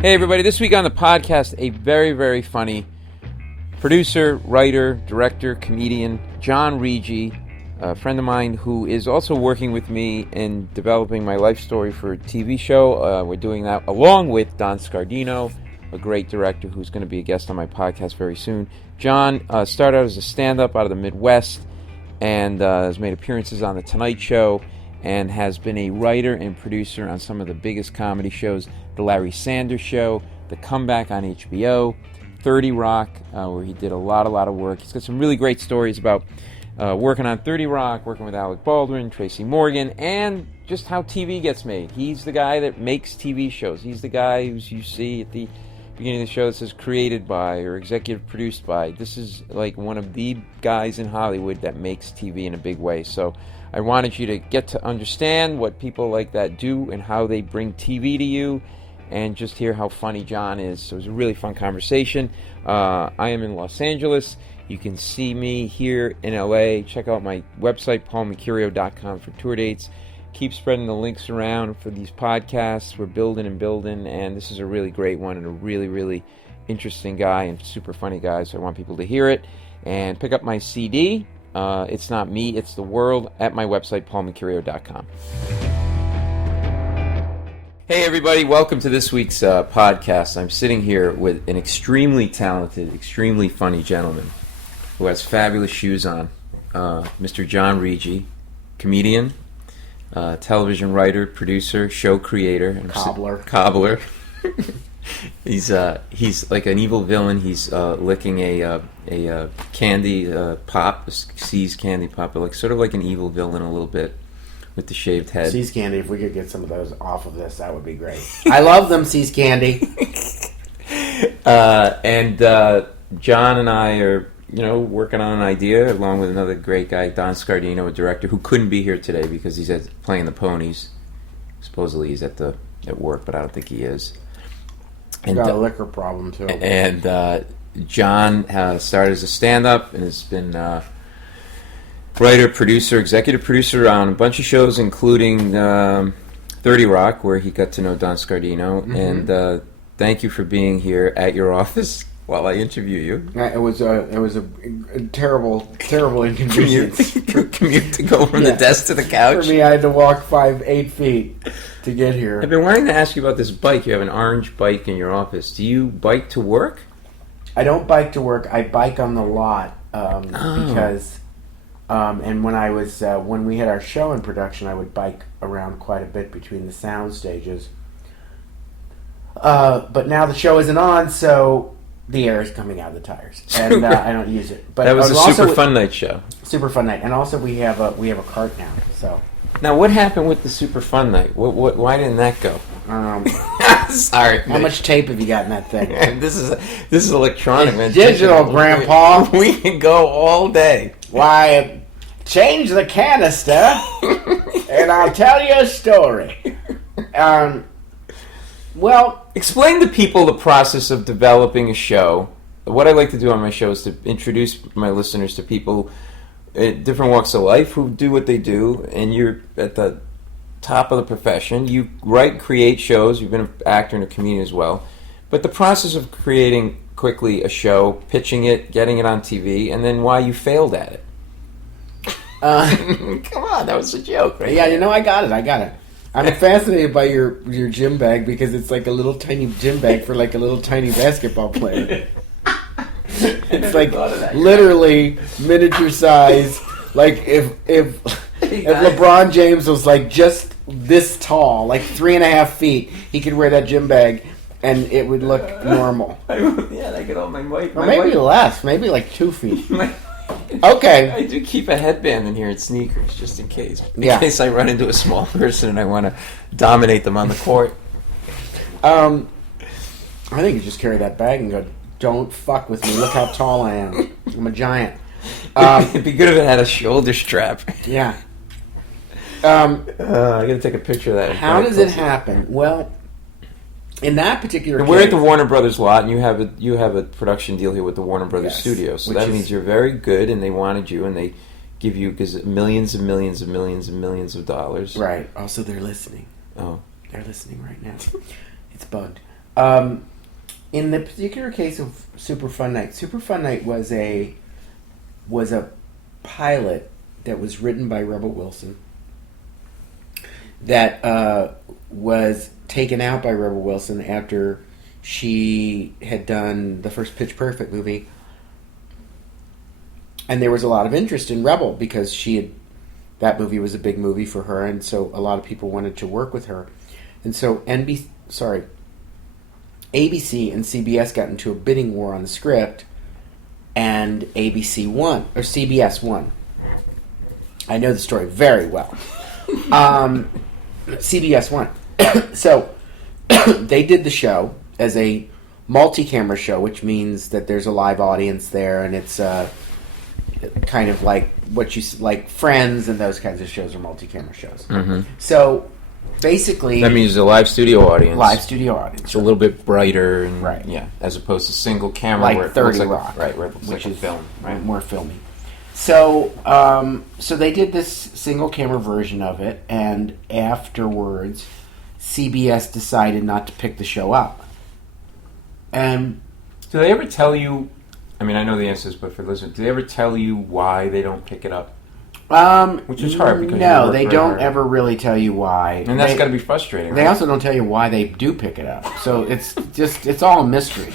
Hey everybody, this week on the podcast, a very, very funny producer, writer, director, comedian, John Riggi, a friend of mine who is also working with me in developing my life story for a TV show. We're doing that along with Don Scardino, a great director who's going to be a guest on my podcast very soon. John started out as a stand-up out of the Midwest and has made appearances on The Tonight Show and has been a writer and producer on some of the biggest comedy shows, The Larry Sanders Show, The Comeback on HBO, 30 Rock, where he did a lot of work. He's got some really great stories about working on 30 Rock, working with Alec Baldwin, Tracy Morgan, and just how TV gets made. He's the guy that makes TV shows. He's the guy who you see at the beginning of the show that says created by or executive produced by. This is like one of the guys in Hollywood that makes TV in a big way. So I wanted you to get to understand what people like that do and how they bring TV to you, and just hear how funny John is. So it was a really fun conversation. I am in Los Angeles. You can see me here in LA. Check out my website, paulmecurio.com, for tour dates. Keep spreading the links around for these podcasts. We're building, and this is a really great one and a really, really interesting guy and super funny guy, so I want people to hear it. And pick up my CD. It's Not Me, It's the World, at my website, paulmecurio.com. Hey everybody, welcome to this week's podcast. I'm sitting here with an extremely talented, extremely funny gentleman who has fabulous shoes on, Mr. John Riggi, comedian, television writer, producer, show creator. Cobbler. He's like an evil villain. He's licking a candy pop, a C's candy pop, but sort of like an evil villain a little bit, with the shaved head. C's candy, if we could get some of those off of this, that would be great. I love them, C's candy. And John and I are, working on an idea along with another great guy, Don Scardino, a director who couldn't be here today because he's playing the Ponies. Supposedly he's at work, but I don't think he is. And got a liquor problem too. And John started as a stand-up and has been writer, producer, executive producer on a bunch of shows, including 30 Rock, where he got to know Don Scardino. Mm-hmm. And thank you for being here at your office while I interview you. It was a terrible inconvenience. Commute to go from the desk to the couch. For me, I had to walk 8 feet to get here. I've been wanting to ask you about this bike. You have an orange bike in your office. Do you bike to work? I don't bike to work. I bike on the lot because, and when we had our show in production, I would bike around quite a bit between the sound stages. But now the show isn't on, so the air is coming out of the tires, and I don't use it. But that was a super fun night show. Super fun night, and also we have a cart now. So now, what happened with the super fun night? Why didn't that go? Sorry. How much tape have you got in that thing? This is electronic, man. Digital, Grandpa. We can go all day. Why, change the canister, and I'll tell you a story. Well, explain to people the process of developing a show. What I like to do on my show is to introduce my listeners to people at different walks of life who do what they do, and you're at the top of the profession. You write, create shows. You've been an actor and a comedian as well. But the process of creating quickly a show, pitching it, getting it on TV, and then why you failed at it. Come on, that was a joke, right? Yeah, I got it. I'm fascinated by your gym bag because it's like a little tiny gym bag for like a little tiny basketball player. It's like literally miniature size. Like if LeBron James was like just this tall, like 3.5 feet, he could wear that gym bag and it would look normal. Yeah, I get all my weight. Or maybe less, maybe like 2 feet. Okay. I do keep a headband in here and sneakers just in case. In case I run into a small person and I want to dominate them on the court. I think you just carry that bag and go, don't fuck with me. Look how tall I am. I'm a giant. It'd be good if it had a shoulder strap. Yeah. I gotta take a picture of that. How does it happen? Well, in that particular case, we're at the Warner Brothers lot, and you have a production deal here with the Warner Brothers studio. So that means you're very good, and they wanted you, and they give you millions and millions and millions and millions of dollars. Right. Also, they're listening. Oh, they're listening right now. It's bugged. In the particular case of Super Fun Night was a pilot that was written by Rebel Wilson that was taken out by Rebel Wilson after she had done the first Pitch Perfect movie. And there was a lot of interest in Rebel because that movie was a big movie for her, and so a lot of people wanted to work with her. And so ABC and CBS got into a bidding war on the script, and ABC won, or CBS won. I know the story very well. CBS won. So they did the show as a multi-camera show, which means that there's a live audience there, and it's kind of like like Friends and those kinds of shows are multi-camera shows. Mm-hmm. So basically, that means a live studio audience. Live studio audience. It's a little bit brighter, and, right? Yeah, as opposed to single camera, like where it 30 looks like Rock, right? Where it looks which like is a film, right? More filmy. So, so they did this single camera version of it, and afterwards, CBS decided not to pick the show up. And do they ever tell you? I mean, I know the answers, but for listeners, do they ever tell you why they don't pick it up? Which is hard because no, they don't ever really tell you why, and that's got to be frustrating. They right? also don't tell you why they do pick it up, so it's all a mystery.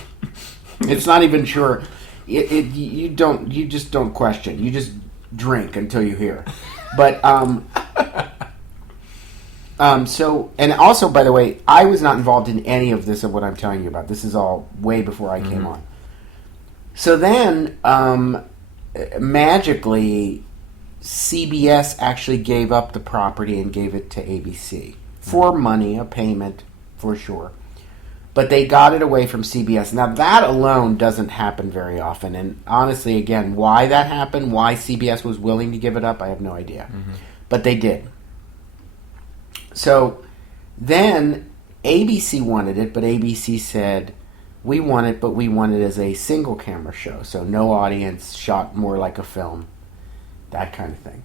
It's not even sure. You just don't question. You just drink until you hear. But so, and also, by the way, I was not involved in any of this of what I'm telling you about. This is all way before I came on. So then, magically, CBS actually gave up the property and gave it to ABC for money, a payment for sure. But they got it away from CBS. Now, that alone doesn't happen very often. And honestly, again, why that happened, why CBS was willing to give it up, I have no idea. Mm-hmm. But they did. So then ABC wanted it, but ABC said, we want it, but we want it as a single camera show. So no audience, shot more like a film, that kind of thing.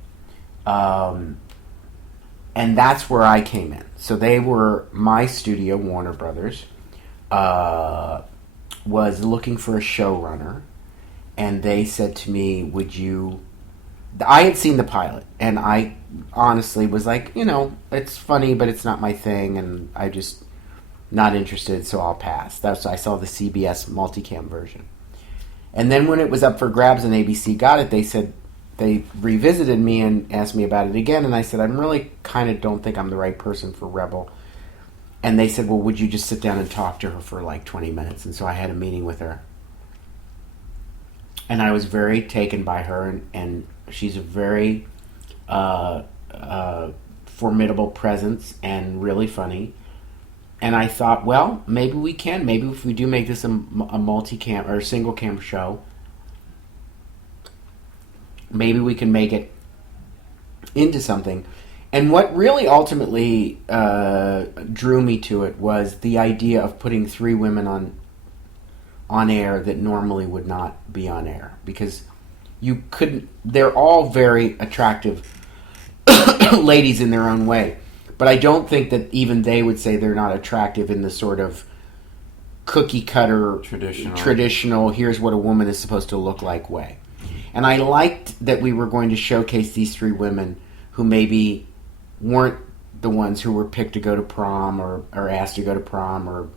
And that's where I came in. So they were, my studio, Warner Brothers, was looking for a showrunner, and they said to me, would you... I had seen the pilot, and I honestly was like, it's funny, but it's not my thing, and I just not interested, so I'll pass. I saw the CBS multicam version. And then when it was up for grabs and ABC got it, they revisited me and asked me about it again, and I said, I really kind of don't think I'm the right person for Rebel. And they said, well, would you just sit down and talk to her for like 20 minutes? And so I had a meeting with her. And I was very taken by her, and she's a very formidable presence and really funny. And I thought, well, maybe we can. Maybe if we do make this a multi-cam or a single-cam show, maybe we can make it into something. And what really ultimately drew me to it was the idea of putting three women on air that normally would not be on air, because you couldn't. They're all very attractive ladies in their own way, but I don't think that even they would say they're not attractive in the sort of cookie cutter traditional here's what a woman is supposed to look like way. And I liked that we were going to showcase these three women who maybe weren't the ones who were picked to go to prom or asked to go to prom or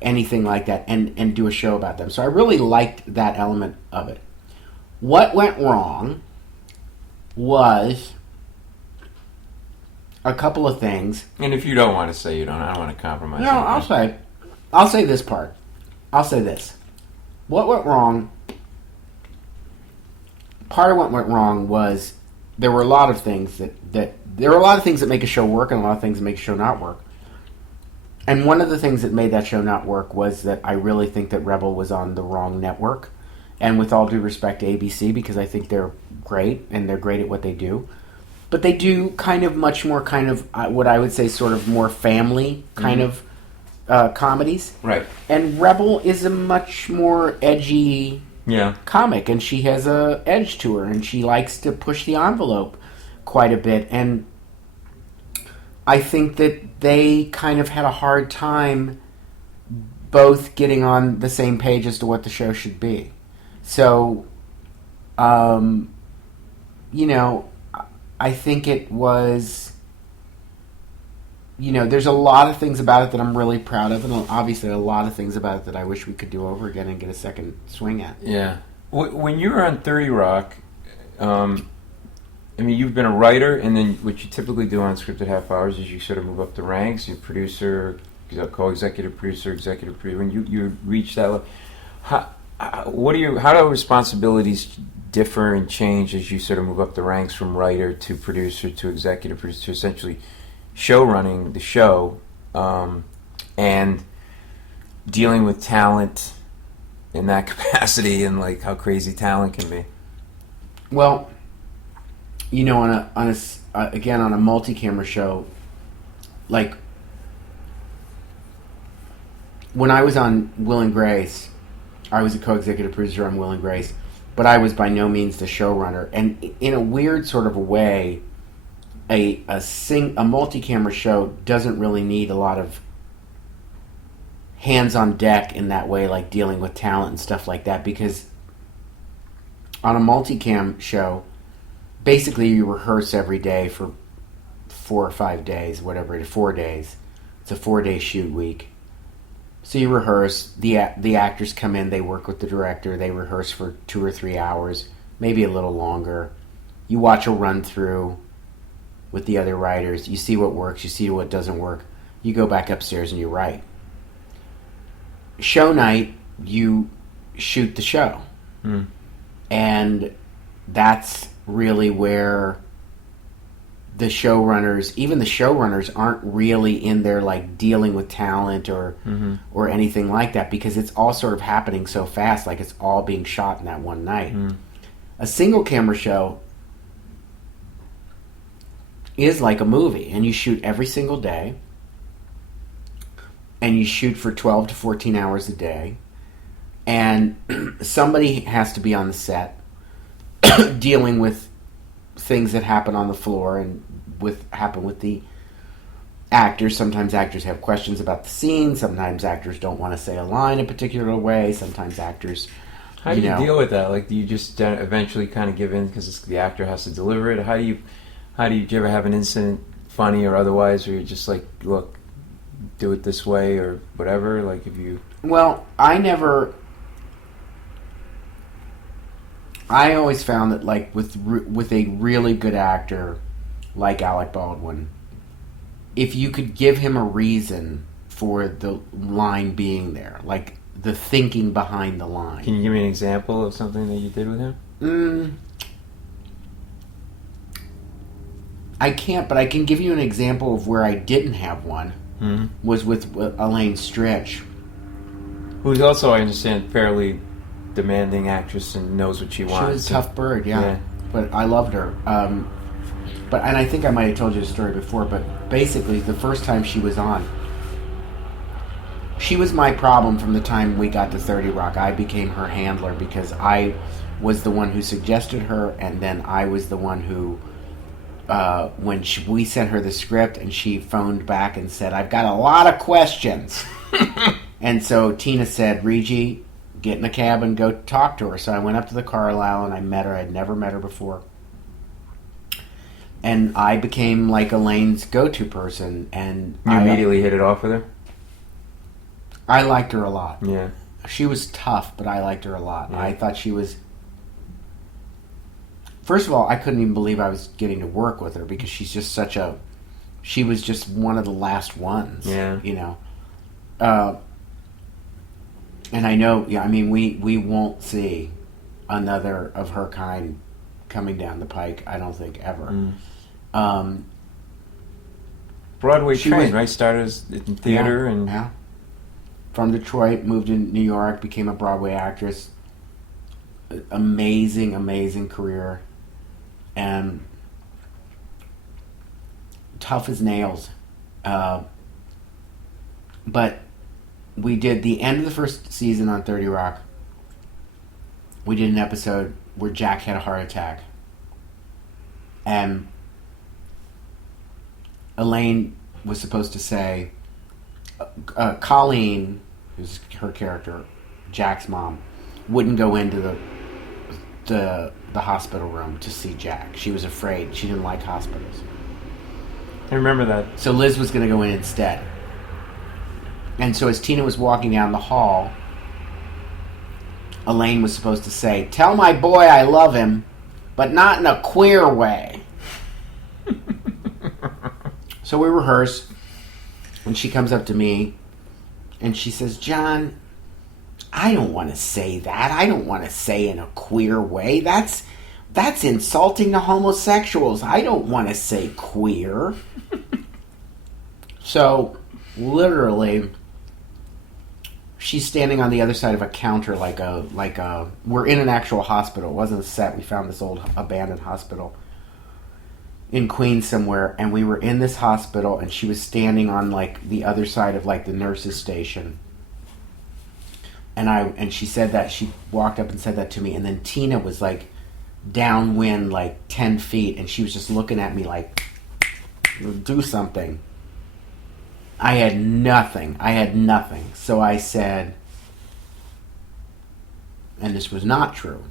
anything like that, and do a show about them. So I really liked that element of it. What went wrong was a couple of things. And if you don't want to say you don't, I don't want to compromise. No, I'll say this part. I'll say this. What went wrong, part of what went wrong was there were a lot of things that make a show work and a lot of things that make a show not work. And one of the things that made that show not work was that I really think that Rebel was on the wrong network. And with all due respect to ABC, because I think they're great and they're great at what they do, but they do kind of much more kind of what I would say sort of more family kind of comedies. Right. And Rebel is a much more edgy comic, and she has a edge to her, and she likes to push the envelope quite a bit. And I think that they kind of had a hard time both getting on the same page as to what the show should be. So, you know, I think it was, you know, there's a lot of things about it that I'm really proud of, and obviously a lot of things about it that I wish we could do over again and get a second swing at. Yeah. When you were on 30 Rock, I mean, you've been a writer, and then what you typically do on Scripted Half Hours is you sort of move up the ranks. You're producer, co-executive producer, executive producer. When you reach that level, how do responsibilities differ and change as you sort of move up the ranks from writer to producer to executive producer, essentially show running the show, and dealing with talent in that capacity, and like how crazy talent can be? Well, you know, again on a multi-camera show, like when I was on Will and Grace, I was a co-executive producer on Will and Grace, but I was by no means the showrunner. And in a weird sort of a way, a multi-camera show doesn't really need a lot of hands on deck in that way, like dealing with talent and stuff like that, because on a multicam show, basically you rehearse every day for 4 or 5 days, whatever it is, 4 days. It's a 4-day shoot week. So you rehearse, the actors come in, they work with the director, they rehearse for 2 or 3 hours, maybe a little longer. You watch a run through with the other writers, you see what works, you see what doesn't work, you go back upstairs and you write. Show night, you shoot the show. And that's really where the showrunners, even the showrunners, aren't really in there like dealing with talent or anything like that, because it's all sort of happening so fast, like it's all being shot in that one night. A single camera show is like a movie, and you shoot every single day, and you shoot for 12 to 14 hours a day, and somebody has to be on the set dealing with things that happen on the floor and happen with the actors. Sometimes actors have questions about the scene. Sometimes actors don't want to say a line a particular way. Sometimes actors... How do you deal with that? Like, do you just eventually kind of give in because the actor has to deliver it? Do you ever have an incident, funny or otherwise, where you're just like, look, do it this way or whatever? Like, if you... Well, I always found that, like, with a really good actor like Alec Baldwin, if you could give him a reason for the line being there, like the thinking behind the line. Can you give me an example of something that you did with him? I can't, but I can give you an example of where I didn't have one. Was with Elaine Stritch, who's also, I understand, fairly demanding actress and knows what she wants. She was a tough bird, yeah. But I loved her. And I think I might have told you the story before, but basically the first time she was on, she was my problem from the time we got to 30 Rock. I became her handler because I was the one who suggested her, and then I was the one who, when we sent her the script and she phoned back and said, I've got a lot of questions. And so Tina said, Riggi, get in a cab and go talk to her. So I went up to the Carlisle and I met her. I'd never met her before. And I became like Elaine's go-to person. And you immediately hit it off with her? I liked her a lot. Yeah. She was tough, but I liked her a lot. Yeah. I thought she was... First of all, I couldn't even believe I was getting to work with her because she's just such a... She was just one of the last ones. Yeah. You know? And I know, I mean, we won't see another of her kind coming down the pike, I don't think, ever. Broadway trained, right? Started in theater and... Yeah. From Detroit, moved to New York, became a Broadway actress. Amazing, amazing career. And tough as nails. But we did the end of the first season on 30 Rock. We did an episode where Jack had a heart attack. And Elaine was supposed to say, Colleen who's her character, Jack's mom, wouldn't go into the hospital room to see Jack. She was afraid. She didn't like hospitals. I remember that. So Liz was going to go in instead. And so as Tina was walking down the hall, Elaine was supposed to say, "Tell my boy I love him, but not in a queer way." So we rehearse, and she comes up to me, and she says, "John, I don't want to say that. I don't want to say in a queer way. That's insulting to homosexuals. I don't want to say queer." So, literally, she's standing on the other side of a counter like a we're in an actual hospital. It wasn't a set. We found this old abandoned hospital in Queens somewhere, and we were in this hospital, and she was standing on like the other side of like the nurses station. And she said that, she walked up and said that to me, and then Tina was like downwind like 10 feet, and she was just looking at me like, "Do something." I had nothing. So I said, and this was not true,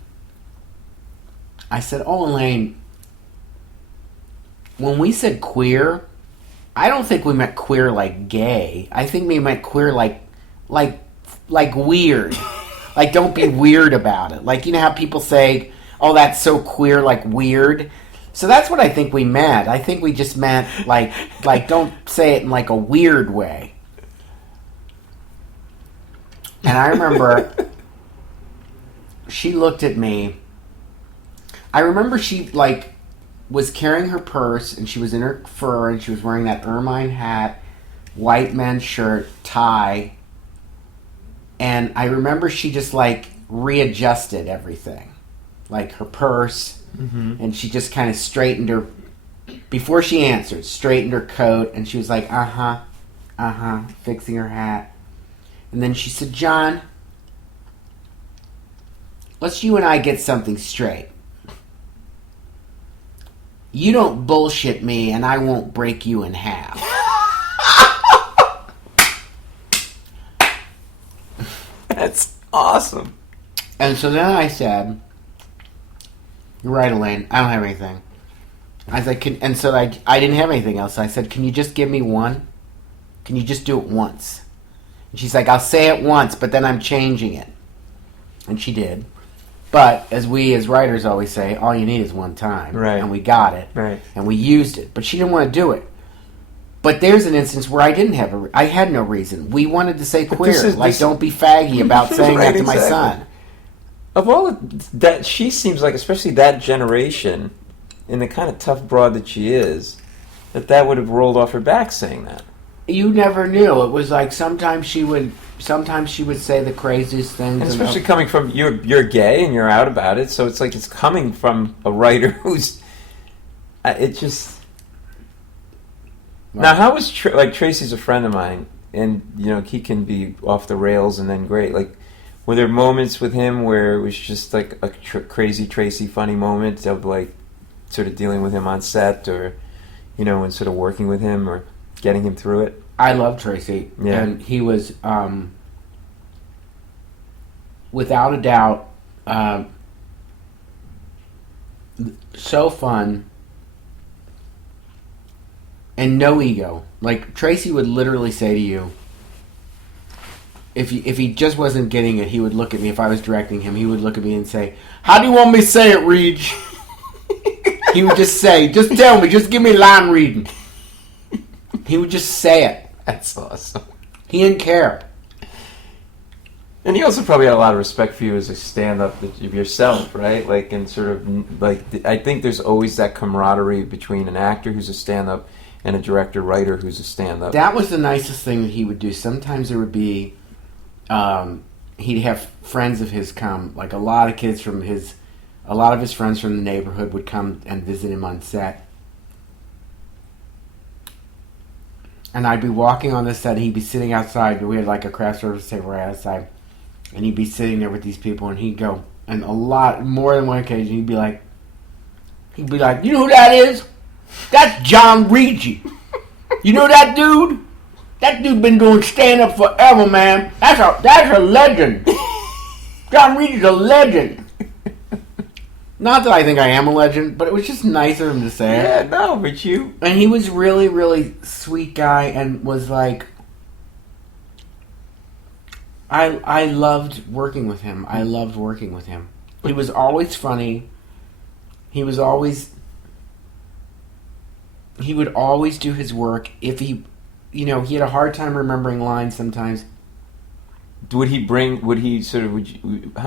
I said, "Oh, Elaine, when we said queer, I don't think we meant queer like gay. I think we meant queer like weird. Like, don't be weird about it. Like, you know how people say, oh, that's so queer, like weird? So that's what I think we meant. I think we just meant, like don't say it in, like, a weird way." And I remember she looked at me. I remember she, like, was carrying her purse, and she was in her fur, and she was wearing that ermine hat, white men's shirt, tie. And I remember she just, like, readjusted everything. Like, her purse. Mm-hmm. And she just kind of straightened her, before she answered, straightened her coat, and she was like, fixing her hat. And then she said, "John, let's you and I get something straight. You don't bullshit me, and I won't break you in half." That's awesome. And so then I said, "You're right, Elaine. I don't have anything." I was like, and so I didn't have anything else. I said, "Can you just give me one? Can you just do it once?" And she's like, "I'll say it once, but then I'm changing it." And she did. But as we as writers always say, all you need is one time. Right. And we got it. Right. And we used it. But she didn't want to do it. But there's an instance where I had no reason. We wanted to say queer. Don't be faggy about saying right, that to my exactly. son. Of all that, she seems like, especially that generation, and the kind of tough broad that she is, that would have rolled off her back saying that. You never knew. It was like sometimes she would say the craziest things. And especially coming from, you're gay and you're out about it, so it's like it's coming from a writer who's, it just... Right. Now, how was, Tracy's a friend of mine, and, he can be off the rails and then great. Like, were there moments with him where it was just like a crazy Tracy funny moment of, like, sort of dealing with him on set, or, and sort of working with him or getting him through it? I love Tracy. Yeah. And he was, without a doubt, so fun and no ego. Like, Tracy would literally say to you, if he just wasn't getting it, he would look at me. If I was directing him, he would look at me and say, "How do you want me to say it, Reed?" He would just say, "Just tell me, just give me line reading." He would just say it. That's awesome. He didn't care. And he also probably had a lot of respect for you as a stand-up of yourself, right? Like, and sort of, like, I think there's always that camaraderie between an actor who's a stand-up and a director-writer who's a stand-up. That was the nicest thing that he would do. Sometimes there would be, he'd have friends of his come, like a lot of his friends from the neighborhood would come and visit him on set. And I'd be walking on the set, and he'd be sitting outside. We had like a craft service table right outside. And he'd be sitting there with these people, and he'd go, and more than one occasion, he'd be like, "You know who that is? That's John Riggi. You know that dude? That dude been doing stand-up forever, man. That's a legend. John Reed is a legend. Not that I think I am a legend, but it was just nice of him to say it. Yeah, no, but you... And he was really, really sweet guy and was like... I loved working with him. I loved working with him. He was always funny. He would always do his work. If he had a hard time remembering lines sometimes. How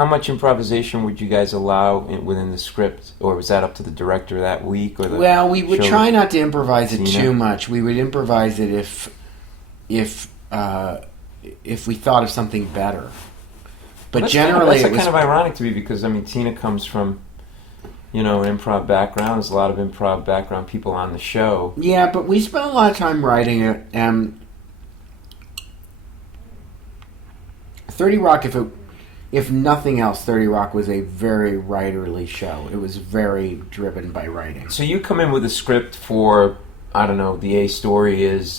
much improvisation would you guys allow within the script? Or was that up to the director that week? Well, we would try not to improvise it too much. We would improvise it if we thought of something better. But generally, that's kind of ironic to me because Tina comes from, an improv background. There's a lot of improv background people on the show. Yeah, but we spent a lot of time writing it. 30 Rock, if nothing else, 30 Rock was a very writerly show. It was very driven by writing. So you come in with a script for, I don't know, the A story is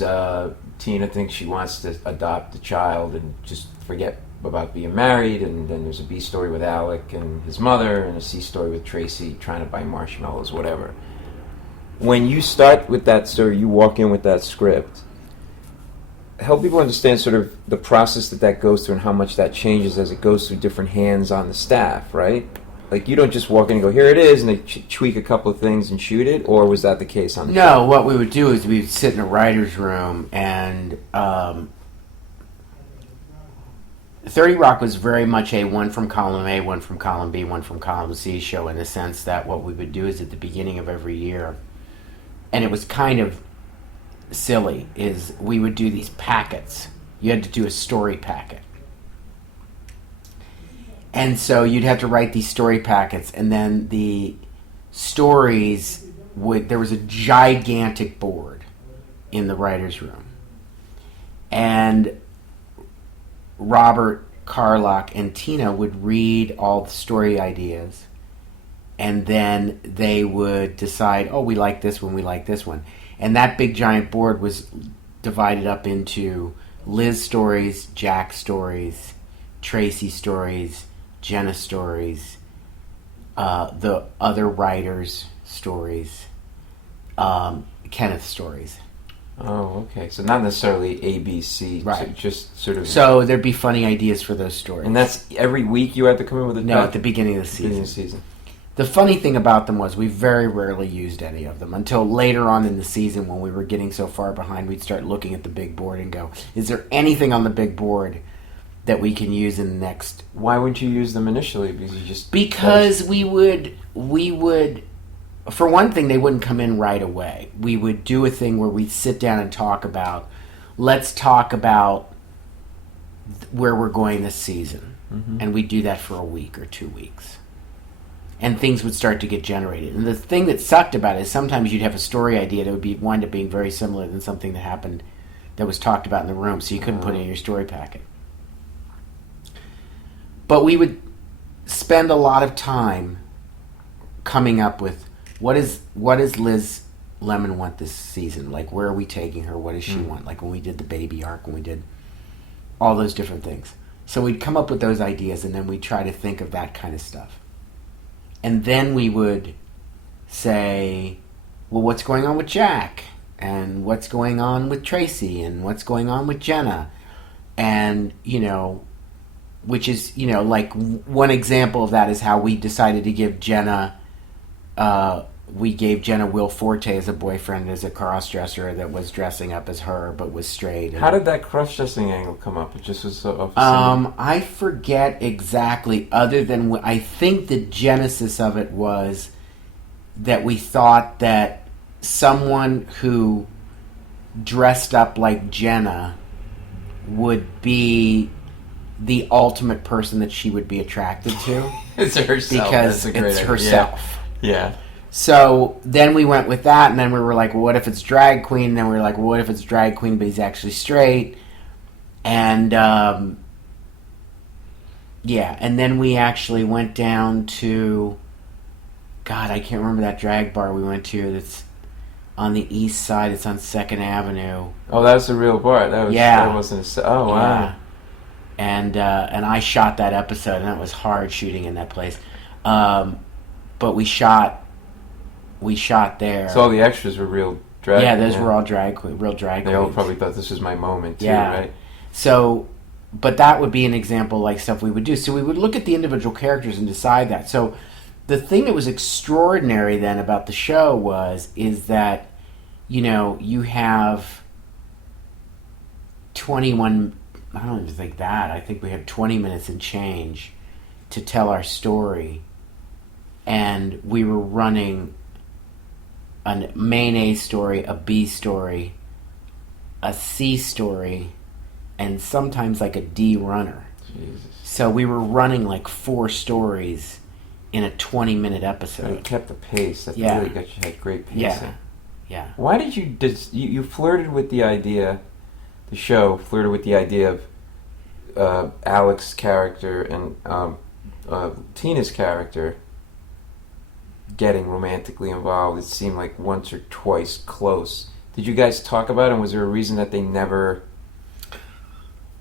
Tina thinks she wants to adopt a child and just forget about being married, and then there's a B story with Alec and his mother, and a C story with Tracy trying to buy marshmallows, whatever. When you start with that story, you walk in with that script, help people understand sort of the process that goes through and how much that changes as it goes through different hands on the staff, right? Like, you don't just walk in and go, here it is, and they tweak a couple of things and shoot it, or was that the case on the show? No, what we would do is we would sit in a writer's room, and 30 Rock was very much a one from column A, one from column B, one from column C show, in the sense that what we would do is at the beginning of every year, and it was kind of silly, is we would do these packets. You had to do a story packet. And so you'd have to write these story packets, and then the stories there was a gigantic board in the writer's room. And Robert, Carlock, and Tina would read all the story ideas, and then they would decide, oh, we like this one, we like this one. And that big giant board was divided up into Liz stories, Jack stories, Tracy stories, Jenna stories, the other writers' stories, Kenneth stories. Oh, okay. So not necessarily A, B, C, right? So just sort of. So there'd be funny ideas for those stories. And that's every week you had to come in with a. No, at the beginning of the season. The funny thing about them was we very rarely used any of them until later on in the season, when we were getting so far behind, we'd start looking at the big board and go, is there anything on the big board that we can use in the next... Why wouldn't you use them initially? Because we would, for one thing, they wouldn't come in right away. We would do a thing where we'd sit down and let's talk about where we're going this season. Mm-hmm. And we'd do that for a week or 2 weeks. And things would start to get generated. And the thing that sucked about it is sometimes you'd have a story idea that would wind up being very similar than something that happened that was talked about in the room, so you couldn't put it in your story packet. But we would spend a lot of time coming up with what does Liz Lemon want this season? Like, where are we taking her? What does she want? Like when we did the baby arc, when we did all those different things. So we'd come up with those ideas, and then we'd try to think of that kind of stuff. And then we would say, well, what's going on with Jack? And what's going on with Tracy? And what's going on with Jenna? And, which is, like one example of that is how we decided to give Jenna, we gave Jenna Will Forte as a boyfriend, as a cross-dresser that was dressing up as her but was straight. How did that cross-dressing angle come up? It just was so... I forget exactly, other than I think the genesis of it was that we thought that someone who dressed up like Jenna would be the ultimate person that she would be attracted to. It's herself. Because it's herself. Yeah. So then we went with that, and then we were like, well, what if it's drag queen? And then we were like, well, what if it's drag queen but he's actually straight? And and then we actually went down to, God, I can't remember that drag bar we went to that's on the east side. It's on 2nd Avenue. Oh, that was the real bar. That wasn't oh, wow. Yeah. And I shot that episode, and it was hard shooting in that place. But we shot there. So all the extras were real drag. Yeah, those were all real drag They queens. all probably thought this was my moment too, right? So, but that would be an example like stuff we would do. So we would look at the individual characters and decide that. So the thing that was extraordinary then about the show is that, you have 21, I don't even think that. I think we had 20 minutes and change to tell our story. And we were running a main A story, a B story, a C story, and sometimes like a D runner. Jesus. So we were running like 4 stories in a 20-minute episode. But it kept the pace. That Yeah. really had great pacing. Yeah. Why did you flirted with the idea, the show flirted with the idea of Alec's character and Tina's character getting romantically involved? It seemed like once or twice close. Did you guys talk about it, and was there a reason that they never...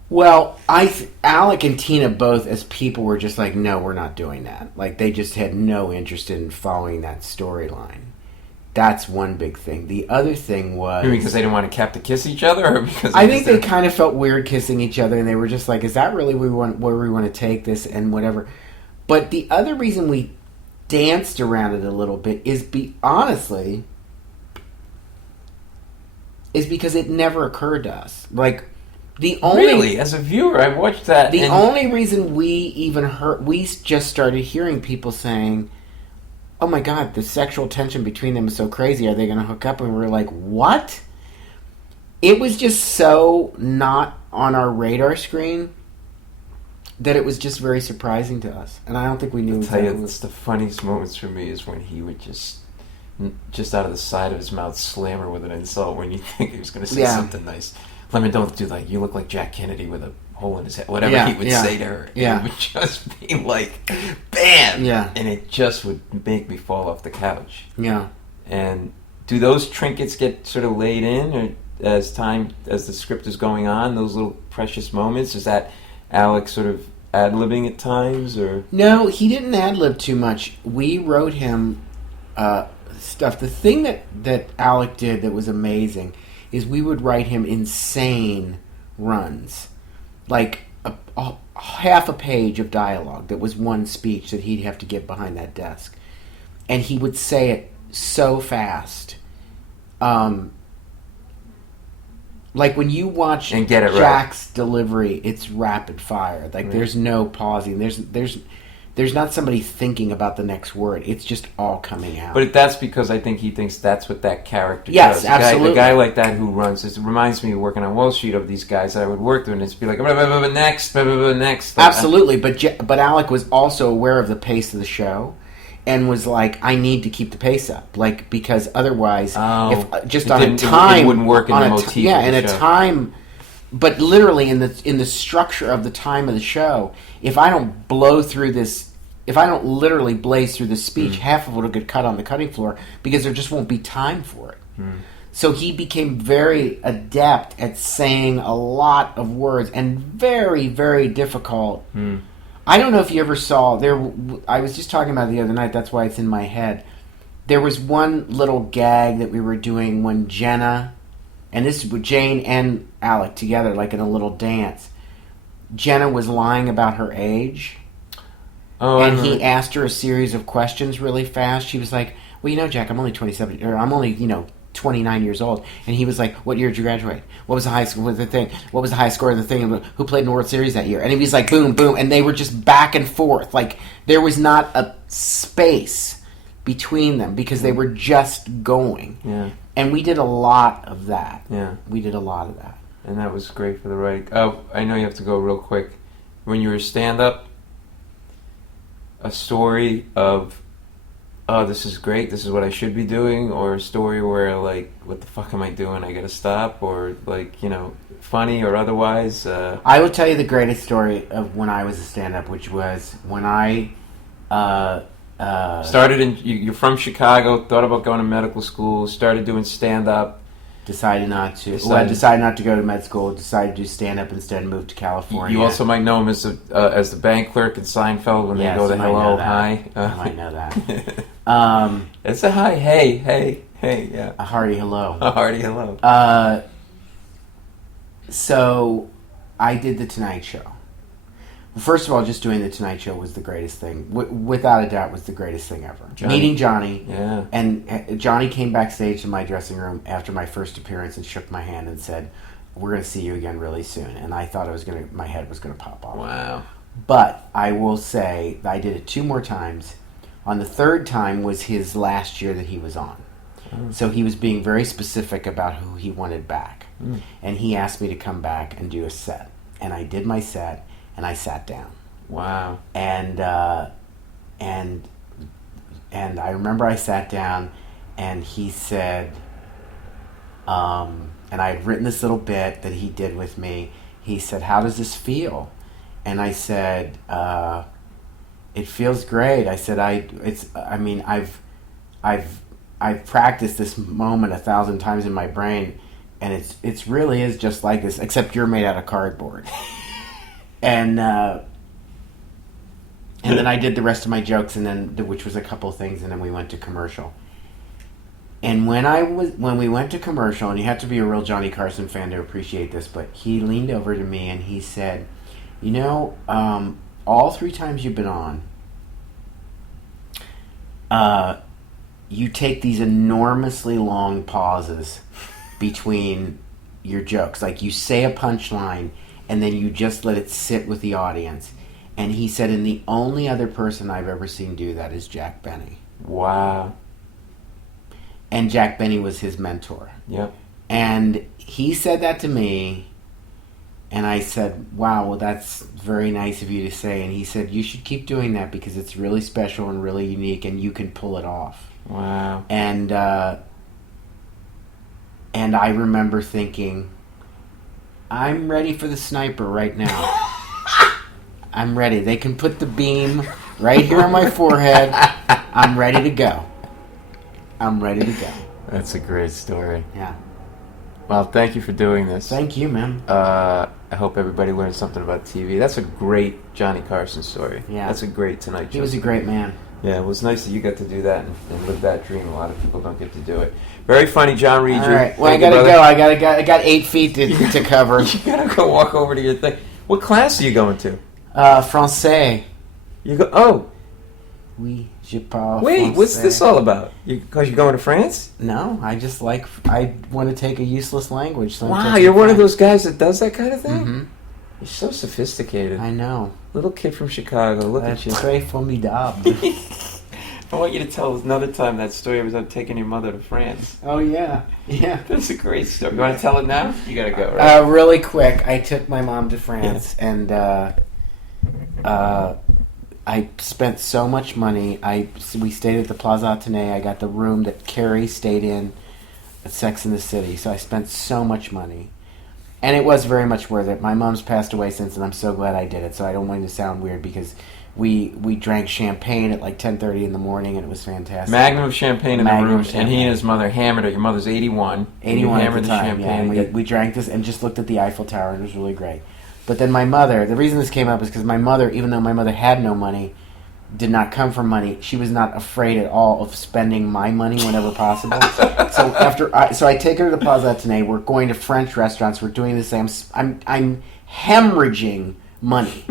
Well, Alec and Tina both, as people, were just like, no, we're not doing that. Like, they just had no interest in following that storyline. That's one big thing. The other thing was... Maybe because they didn't want to kiss each other? Or because I think they kind of felt weird kissing each other, and they were just like, is that really where we want to take this, and whatever. But the other reason we danced around it a little bit is because it never occurred to us. Like, really, as a viewer, I watched that. The only reason we just started hearing people saying, oh my God, the sexual tension between them is so crazy. Are they going to hook up? And we were like, what? It was just so not on our radar screen that it was just very surprising to us. And I don't think we knew. I'll tell you, it's the funniest moments for me is when he would just out of the side of his mouth slam her with an insult when you think he was going to say something nice. Don't do like, you look like Jack Kennedy with a hole in his head. Whatever he would say to her. It would just be like, bam! Yeah. And it just would make me fall off the couch. Yeah. And do those trinkets get sort of laid in or as the script is going on, those little precious moments? Is that Alex sort of ad-libbing at times? Or no, he didn't ad-lib too much. We wrote him stuff. The thing that Alec did that was amazing is we would write him insane runs. Like a half a page of dialogue that was one speech that he'd have to get behind that desk. And he would say it so fast. Like when you watch and get it Jack's delivery, it's rapid fire. Like there's no pausing. There's not somebody thinking about the next word. It's just all coming out. But that's because I think he thinks that's what that character does. Yes, absolutely. A guy like that who runs, it reminds me of working on Wall Street of these guys that I would work with, and it's be like, blah, blah, blah, blah, next, blah, blah, blah, next. Absolutely, but Alec was also aware of the pace of the show, and was like, I need to keep the pace up, like, because otherwise, if just on a time, it wouldn't work in the motif. In a time. But literally in the structure of the time of the show, if I don't literally blaze through the speech, half of it will get cut on the cutting floor because there just won't be time for it. So he became very adept at saying a lot of words and very, very difficult. I don't know if you ever saw I was just talking about it the other night. That's why it's in my head. There was one little gag that we were doing when Jenna. And this is with Jane and Alec together, like in a little dance. Jenna was lying about her age. And he asked her a series of questions really fast. She was like, well, Jack, I'm only 27, or I'm only, 29 years old. And he was like, what year did you graduate? What was the high school? What was the high score of the thing? Who played in the World Series that year? And he was like, boom, boom. And they were just back and forth. Like, there was not a space between them because they were just going. Yeah. And we did a lot of that. Yeah. We did a lot of that. And that was great for the writing. Oh, I know you have to go real quick. When you were stand-up, a story of, oh, this is great, this is what I should be doing, or a story where, like, what the fuck am I doing, I gotta stop, or, like, funny or otherwise? I will tell you the greatest story of when I was a stand-up, which was when I Started you're from Chicago, thought about going to medical school, started doing stand-up. Decided not to. I decided not to go to med school. Decided to do stand-up instead and moved to California. You also might know him as the bank clerk in Seinfeld when they go to hello, hi. I might know that. It's a hi, hey, yeah. A hearty hello. A hearty hello. So, I did The Tonight Show. First of all, just doing The Tonight Show was the greatest thing. Without a doubt, was the greatest thing ever. Meeting Johnny. Yeah. And Johnny came backstage to my dressing room after my first appearance and shook my hand and said, "We're going to see you again really soon." And I thought my head was going to pop off. Wow. But I will say that I did it 2 more times. On the 3rd time was his last year that he was on. So he was being very specific about who he wanted back. And he asked me to come back and do a set. And I did my set. And I sat down. Wow. And I remember I sat down, and he said, and I had written this little bit that he did with me. He said, "How does this feel?" And I said, "It feels great." I said, I've practiced this moment 1,000 times in my brain, and it's really is just like this, except you're made out of cardboard. And then I did the rest of my jokes, which was a couple things, and then we went to commercial. And when we went to commercial, and you have to be a real Johnny Carson fan to appreciate this, but he leaned over to me and he said, all 3 times you've been on, you take these enormously long pauses between your jokes. Like, you say a punchline, and then you just let it sit with the audience. And he said, and the only other person I've ever seen do that is Jack Benny. Wow. And Jack Benny was his mentor. Yep. And he said that to me, and I said, wow, well, that's very nice of you to say. And he said, you should keep doing that because it's really special and really unique, and you can pull it off. Wow. And I remember thinking, I'm ready for the sniper right now. I'm ready. They can put the beam right here on my forehead. I'm ready to go. That's a great story. Yeah. Well, thank you for doing this. Thank you, man. I hope everybody learned something about TV. That's a great Johnny Carson story. Yeah. That's a great Tonight Show. He was a great man. Yeah, it was nice that you got to do that and live that dream. A lot of people don't get to do it. Very funny, John Riggi. All right. Well, I gotta go. I got 8 feet to cover. You gotta go walk over to your thing. What class are you going to? Français. You go. Oh. Oui, je parle Wait, français. what's this all about? Because you're going to France? No, I want to take a useless language. So Wow, you're one of those guys that does that kind of thing? Mm-hmm. You're so sophisticated. I know. Little kid from Chicago. Look at you. Très formidable. I want you to tell another time that story about taking your mother to France. Oh, yeah. Yeah. That's a great story. You want to tell it now? You got to go, right? Really quick, I took my mom to France, and I spent so much money. We stayed at the Plaza Athénée. I got the room that Carrie stayed in at Sex and the City, so I spent so much money. And it was very much worth it. My mom's passed away since, and I'm so glad I did it, so I don't want it to sound weird, because we drank champagne at like 10:30 in the morning, and it was fantastic. Magnum of champagne in the room, champagne. and he and his mother hammered it. Your mother's 81. 81 hammered at the time, champagne. yeah. And we drank this and just looked at the Eiffel Tower, and it was really great. But then my mother, the reason this came up is because my mother, even though my mother had no money, did not come from money. She was not afraid at all of spending my money whenever possible. So I take her to the Plaza Athénée. We're going to French restaurants. We're doing this. I'm hemorrhaging money.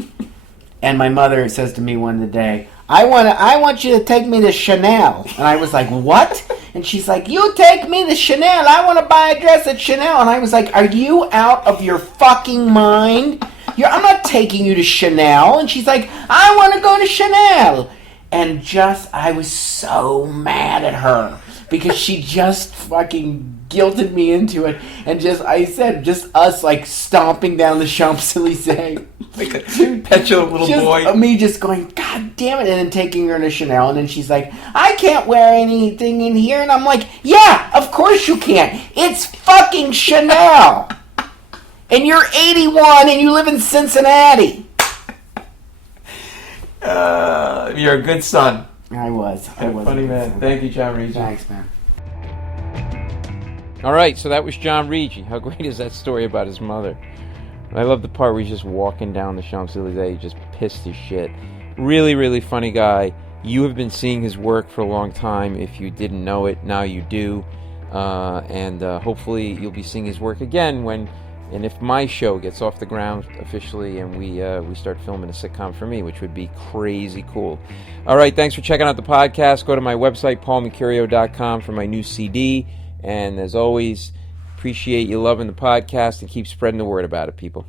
And my mother says to me one day, I want you to take me to Chanel. And I was like, what? And she's like, you take me to Chanel. I want to buy a dress at Chanel. And I was like, are you out of your fucking mind? I'm not taking you to Chanel. And she's like, I want to go to Chanel. And I was so mad at her because she just fucking guilted me into it. And I said, us like stomping down the Champs-Élysées. Like a petulant little boy. Me just going, God damn it. And then taking her to Chanel. And then she's like, I can't wear anything in here. And I'm like, yeah, of course you can't. It's fucking Chanel. And you're 81 and you live in Cincinnati. You're a good son. I was. Funny man. Thank you, John Riggi. Thanks, man. All right, so that was John Riggi. How great is that story about his mother? I love the part where he's just walking down the Champs-Elysees, just pissed as shit. Really, really funny guy. You have been seeing his work for a long time. If you didn't know it, now you do. And hopefully you'll be seeing his work again and if my show gets off the ground officially and we start filming a sitcom for me, which would be crazy cool. All right, thanks for checking out the podcast. Go to my website, paulmecurio.com, for my new CD. And as always, appreciate you loving the podcast and keep spreading the word about it, people.